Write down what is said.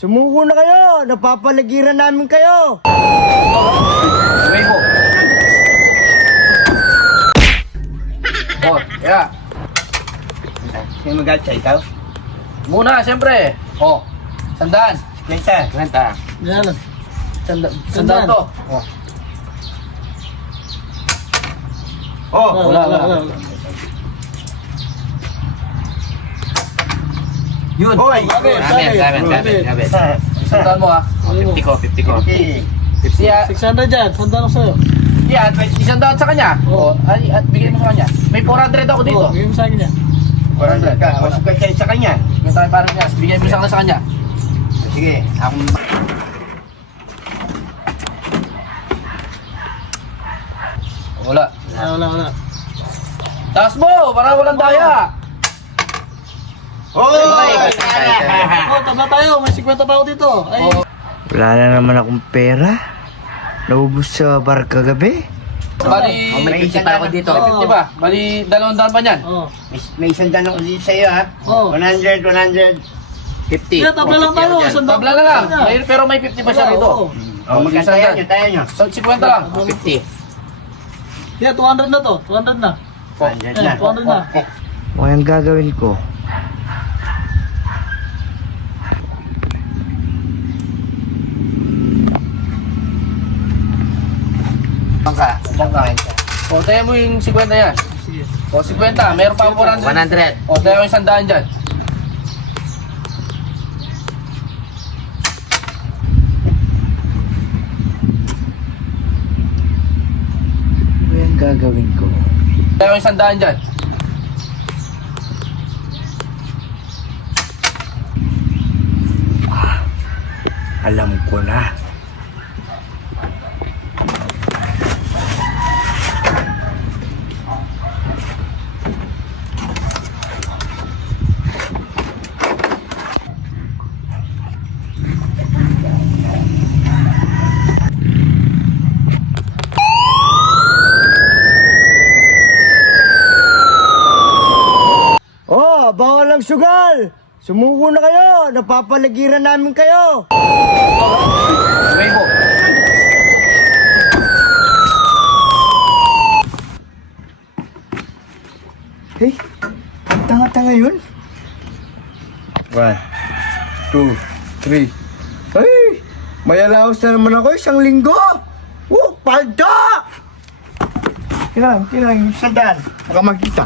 Sumuko na kayo! Napapaligiran namin kayo! Uwi mo. Oh, yeah. Sino magalit siya, ikaw? Muna, siyempre. Oh, sandaan. Kwenta. Kwenta. Yan. Sandaan to. Oh. Oh! Wala. Yun. Hoy! Gabi. Sandaan mo ah. 50 ko. Okay. 50 ah. 600 dyan. Sandaan ko sa'yo. Yan, isandaan sa kanya. Oo. Oh, ay, at bigay mo sa kanya. May 400 ako dito. Oo, bigyan mo sa akin yan. 400 ka. Masuk ka siya sa kanya. May tayo parang niya. Bigay mo sa kanya. Sige, ako... Wala. Wala. Taas mo, para walang daya. Hoy! Oh, tabla tayo. May 50 pa ako dito. Ay, Oh. Wala na naman akong pera. Naubos sa bar kagabi. Bali, may 50 pa ako dito. 50 ba? Bali, 200 pa niyan. oh. May isang tanong ko dito sa'yo, ha? Oh. 100. 50. Kaya tabla lang tayo. Sandaan Tabla na lang. Pero may 50 pa siya rito. Oh, magkatayan nyo. So, 50 lang. 50. Yeah, 200 na to. 200 na. 100 na. 200 na. O, yung gagawin ko. Bangka. O, tayo mo yung 50 yan. Sige. O, 50. Meron pa 400. 100. O, tayo yung 100 dyan. Ano yung gagawin ko? Tayo yung 100 dyan. Alam ko na. Oh, bawal ang sugal! Sumuko na kayo! Napapaligiran namin kayo! Uwi mo. Hey, ang tanga-tanga yun. 1, 2, 3. Ay, may allowance na naman ako isang linggo. Palda! Kailangan, sandaan. Baka makita.